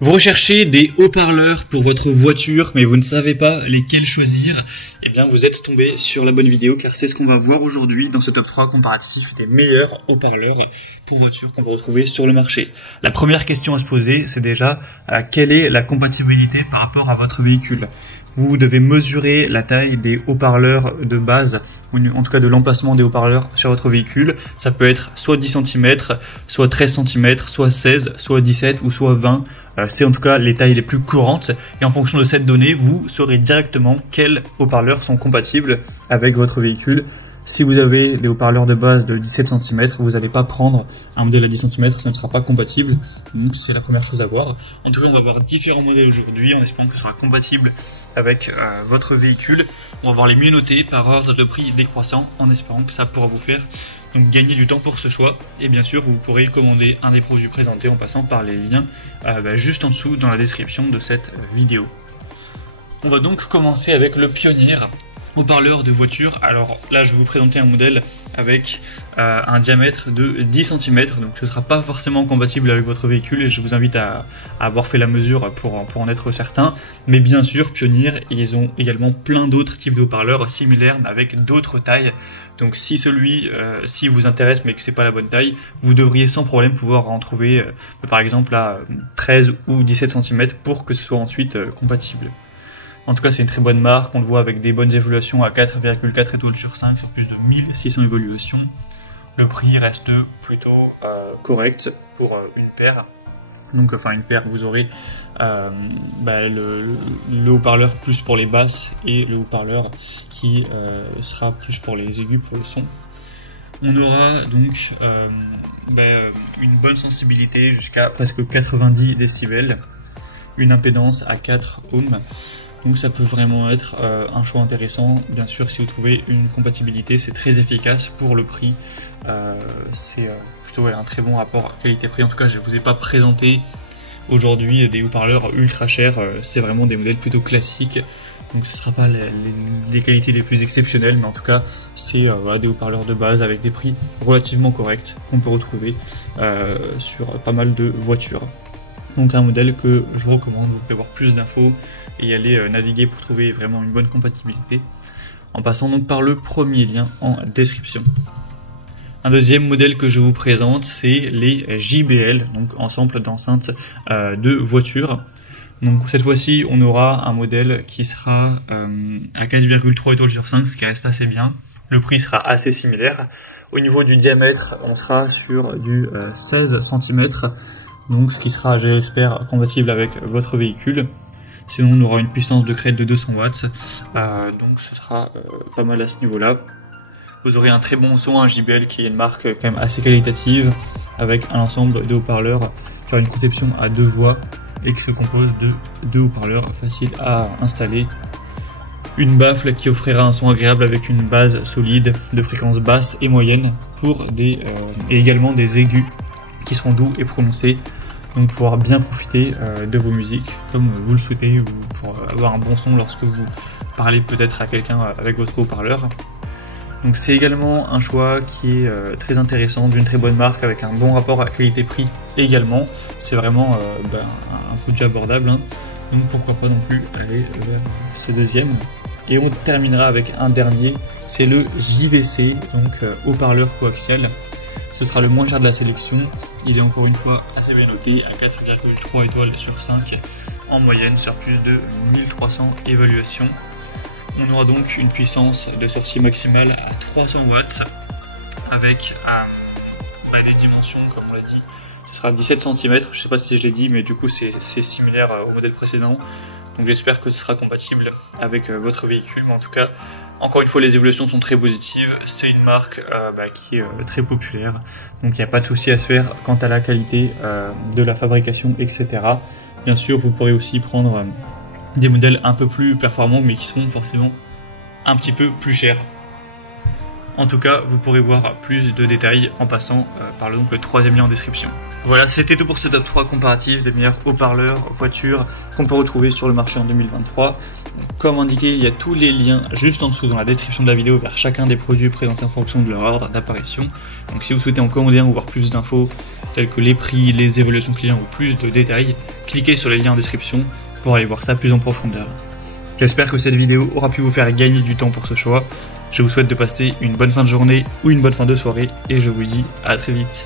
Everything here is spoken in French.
Vous recherchez des haut-parleurs pour votre voiture, mais vous ne savez pas lesquels choisir. Eh bien, vous êtes tombé sur la bonne vidéo, car c'est ce qu'on va voir aujourd'hui dans ce top 3 comparatif des meilleurs haut-parleurs pour voiture qu'on peut retrouver sur le marché. La première question à se poser, c'est déjà quelle est la compatibilité par rapport à votre véhicule. Vous devez mesurer la taille des haut-parleurs de base, ou en tout cas de l'emplacement des haut-parleurs sur votre véhicule. Ça peut être soit 10 cm, soit 13 cm, soit 16, soit 17 ou soit 20. C'est en tout cas les tailles les plus courantes. Et en fonction de cette donnée, vous saurez directement quels haut-parleurs sont compatibles avec votre véhicule. Si vous avez des haut-parleurs de base de 17 cm, vous n'allez pas prendre un modèle à 10 cm, ça ne sera pas compatible. Donc c'est la première chose à voir. En tout cas, on va voir différents modèles aujourd'hui en espérant que ce sera compatible avec votre véhicule. On va voir les mieux notés par ordre de prix décroissant en espérant que ça pourra vous faire donc gagner du temps pour ce choix. Et bien sûr, vous pourrez commander un des produits présentés en passant par les liens juste en dessous dans la description de cette vidéo. On va donc commencer avec le Pioneer haut-parleur de voiture. Alors là, je vais vous présenter un modèle avec un diamètre de 10 cm, donc ce ne sera pas forcément compatible avec votre véhicule et je vous invite à avoir fait la mesure pour en être certain. Mais bien sûr, Pioneer, ils ont également plein d'autres types de haut-parleurs similaires mais avec d'autres tailles. Donc si si vous intéresse mais que c'est pas la bonne taille, vous devriez sans problème pouvoir en trouver par exemple à 13 ou 17 cm pour que ce soit ensuite compatible. En tout cas, c'est une très bonne marque, on le voit avec des bonnes évaluations à 4,4 étoiles sur 5 sur plus de 1600 évaluations. Le prix reste plutôt correct pour une paire. Donc, enfin une paire, vous aurez le haut-parleur plus pour les basses et le haut-parleur qui sera plus pour les aigus, pour le son. On aura donc une bonne sensibilité jusqu'à presque 90 décibels, une impédance à 4 ohms. Donc ça peut vraiment être un choix intéressant. Bien sûr, si vous trouvez une compatibilité, c'est très efficace pour le prix. C'est plutôt un très bon rapport qualité-prix. En tout cas, je ne vous ai pas présenté aujourd'hui des haut-parleurs ultra chers. C'est vraiment des modèles plutôt classiques. Donc ce ne sera pas les qualités les plus exceptionnelles, mais en tout cas, c'est des haut-parleurs de base avec des prix relativement corrects qu'on peut retrouver sur pas mal de voitures. Donc un modèle que je vous recommande, vous pouvez avoir plus d'infos et aller naviguer pour trouver vraiment une bonne compatibilité, en passant donc par le premier lien en description. Un deuxième modèle que je vous présente, c'est les JBL, donc ensemble d'enceintes de voiture. Donc cette fois-ci, on aura un modèle qui sera à 4,3 étoiles sur 5, ce qui reste assez bien. Le prix sera assez similaire. Au niveau du diamètre, on sera sur du 16 cm. Donc ce qui sera, j'espère, compatible avec votre véhicule. Sinon on aura une puissance de crête de 200 watts, donc ce sera pas mal à ce niveau-là. Vous aurez un très bon son, un JBL qui est une marque quand même assez qualitative, avec un ensemble de haut-parleurs qui a une conception à 2 voix et qui se compose de 2 haut-parleurs faciles à installer. Une baffle qui offrira un son agréable avec une base solide de fréquences basses et moyennes et également des aigus qui seront doux et prononcés, donc pouvoir bien profiter de vos musiques comme vous le souhaitez, ou pour avoir un bon son lorsque vous parlez peut-être à quelqu'un avec votre haut-parleur. Donc c'est également un choix qui est très intéressant, d'une très bonne marque avec un bon rapport à qualité-prix également. C'est vraiment un produit abordable, hein. Donc pourquoi pas non plus aller vers ce deuxième. Et on terminera avec un dernier, c'est le JVC, donc haut-parleur coaxial. Ce sera le moins cher de la sélection, il est encore une fois assez bien noté à 4,3 étoiles sur 5 en moyenne sur plus de 1300 évaluations. On aura donc une puissance de sortie maximale à 300 watts avec des dimensions comme on l'a dit. Ce sera 17 cm, je ne sais pas si je l'ai dit, mais du coup c'est similaire au modèle précédent. Donc j'espère que ce sera compatible avec votre véhicule, mais en tout cas, encore une fois, les évolutions sont très positives. C'est une marque qui est très populaire, donc il n'y a pas de souci à se faire quant à la qualité de la fabrication, etc. Bien sûr, vous pourrez aussi prendre des modèles un peu plus performants, mais qui seront forcément un petit peu plus chers. En tout cas, vous pourrez voir plus de détails en passant par le 3e lien en description. Voilà, c'était tout pour ce top 3 comparatif des meilleurs haut-parleurs, voitures qu'on peut retrouver sur le marché en 2023. Comme indiqué, il y a tous les liens juste en dessous dans la description de la vidéo vers chacun des produits présentés en fonction de leur ordre d'apparition. Donc si vous souhaitez en commander un ou voir plus d'infos telles que les prix, les évaluations clients ou plus de détails, cliquez sur les liens en description pour aller voir ça plus en profondeur. J'espère que cette vidéo aura pu vous faire gagner du temps pour ce choix. Je vous souhaite de passer une bonne fin de journée ou une bonne fin de soirée et je vous dis à très vite.